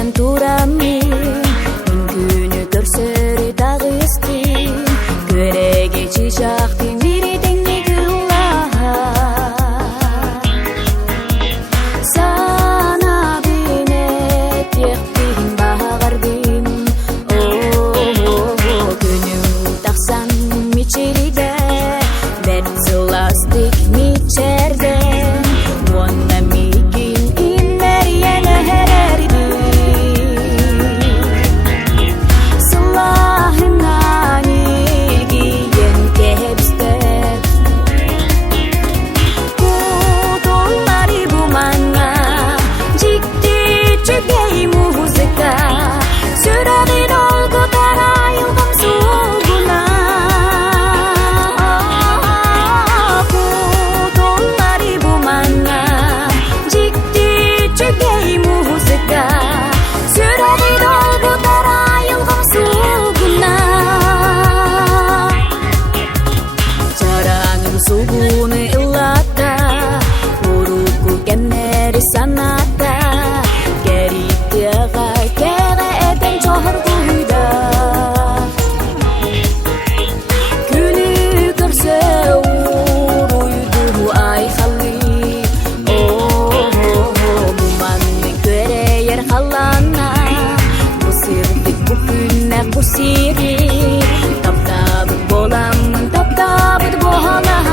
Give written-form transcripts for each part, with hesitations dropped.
bilen turami Mingünü görsörü dağıstı Göre geçecektim biri dengi güllaha Sana binet yektim bağırdım Gönül taksan miçeride Betselastik miçerde Wanna mikin inler yene hererdi Salahından ilgiyen kehepste Kudolları bu manna Cikti çökey muzika Süragin olgu tarayılgım suğuna Kudolları bu manna Cikti çökey muzika Süragin olgu tarayılgım suğuna Carangın suğunu illata Uruku kemeri sanata Geritiyaga kere eden çohur kuyda Günü görse uruydu ay halli Mumanni göre yer halana Bu sirdik bu günne bu siri Taptabıt bolamın taptabıt bolamın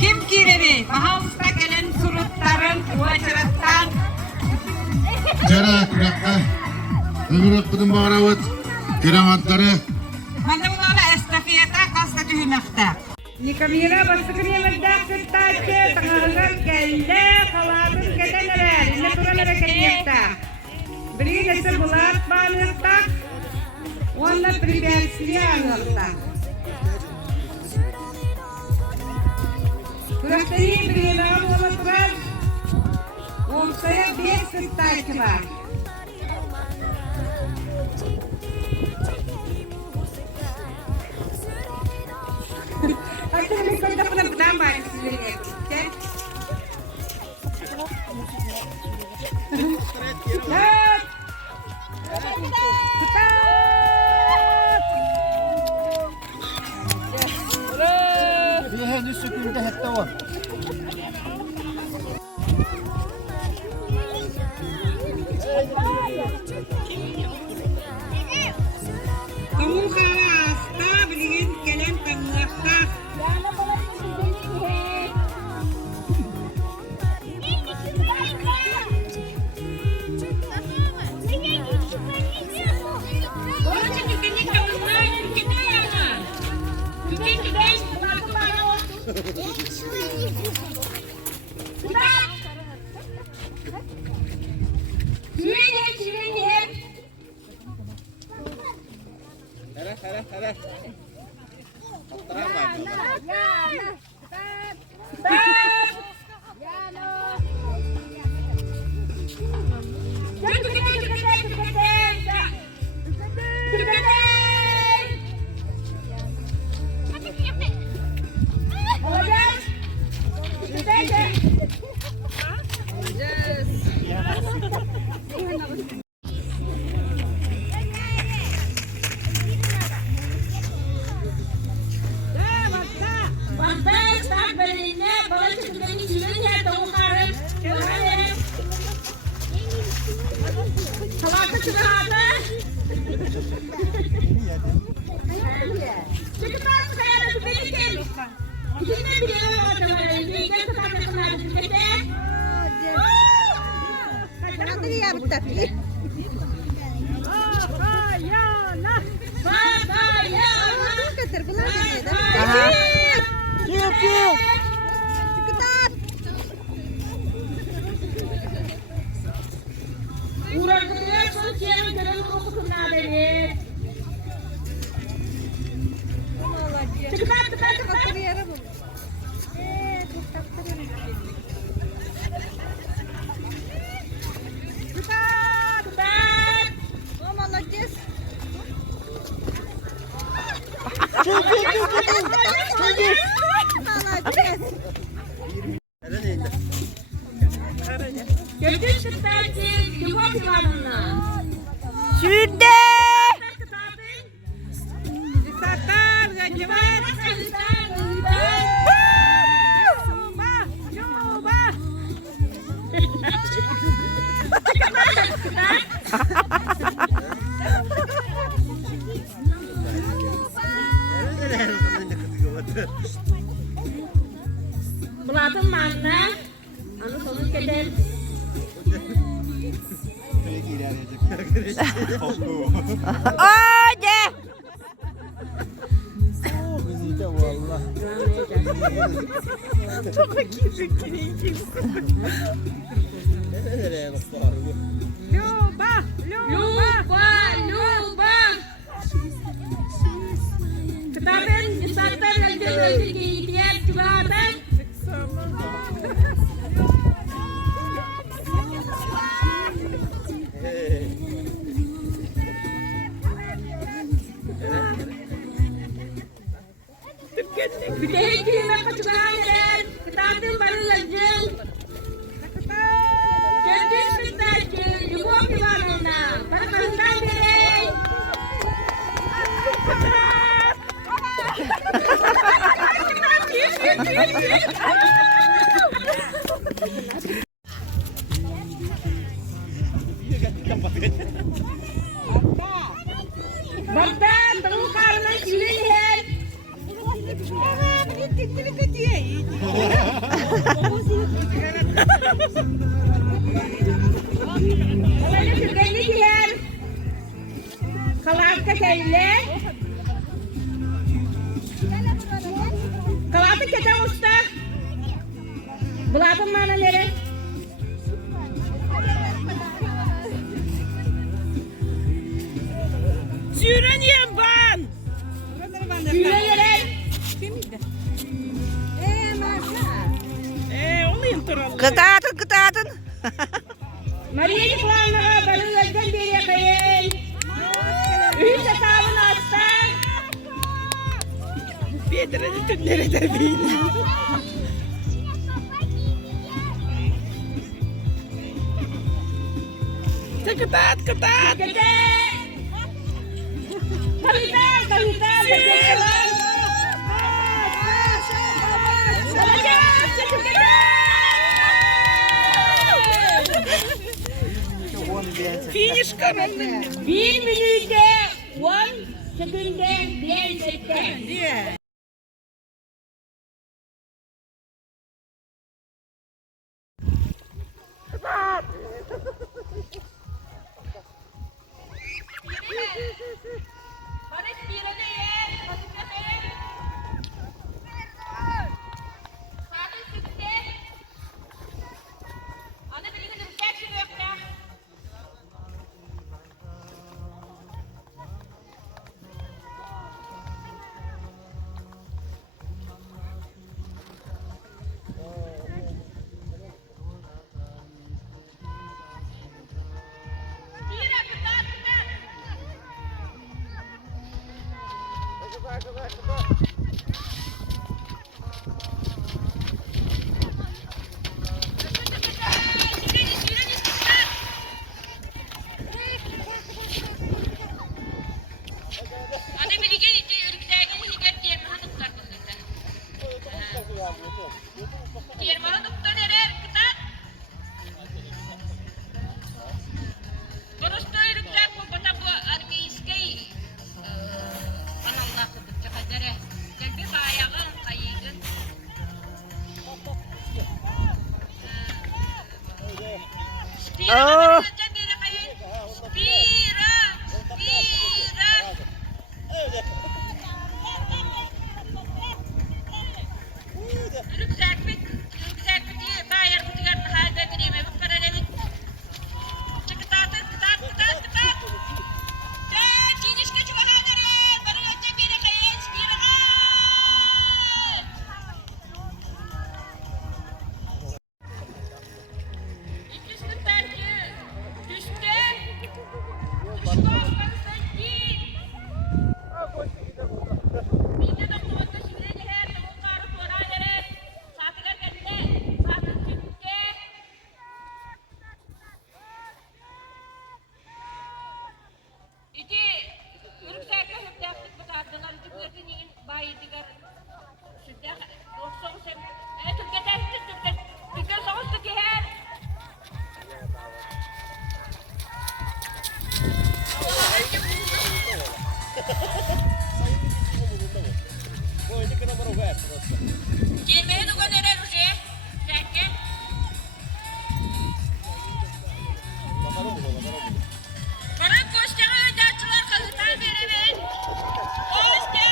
Kim kiremi? Mahalsta gelen surutların ulaşırıttan Jara kurakka ömür hakkıdın bağıravut kiramatları Mana mulala estafiyata kasta tühünakta Nikamira basıkırıya meddak süttaçı Tangağın kelle kalatın ketenler İnne turalara ketenekta Biri nesi bulat bağınıkta Onunla pripyatsiya anıkta Kuraktaniyim bir yılağım olatlar Olsaya bir süttaçı var Aku nak kau tak pernah bertambah di sini, okay? Cepat, cepat. Lihat ni sukun dah tahu. Kamu kalas, tak beliin kalian tengah. Bulatın manna, anu sonu keder. Hadi. Люба! Lupa, lupa. Ketaben, disatan, lanjut kikiat juga kan? Bidai kira kecuali ketaben baru lanjut. Jadi kita juga gimana? Para perempuan deh. Bapak, terus karena silihan. Kalau sudah ini silihan, kalau ke jalan, kalau kita ustaz, berapa mana nih? Sürünüyen ben! Yürüyerek. Olayım turalı. Kıtatın. Mariye kulağına balı gözden bir yakayın. Üç hesabını açsa. Bir de nerede değilim. Kıtat. Gede. Kalita. Berjalan. Finish karanlık. Bir minütte 1 sekünde bir sekte. Diye. Barış bir öde ye. Sağ üstte. Ana birlikte bir tek şey yok ya. İki ürksek hepdektik batardılar. Tükürdün yiyin bayi digar. Sütdek doksan sem. Tükür soğuz tükeher. Girmeye dugan ere Ruzi. Zekke. Bana koştağı ödetçiler kazıtan veremen. Koştağı.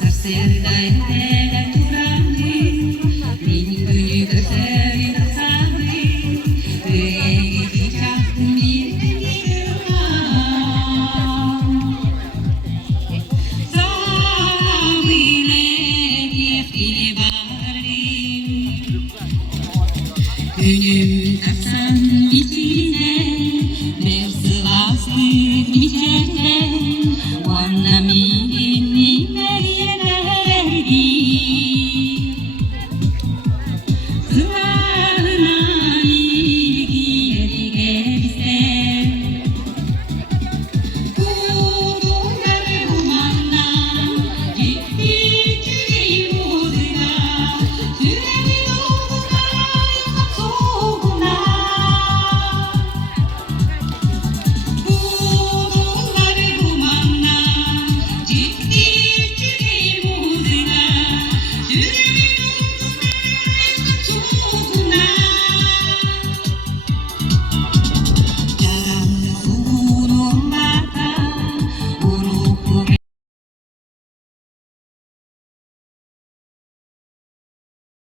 Sarsienta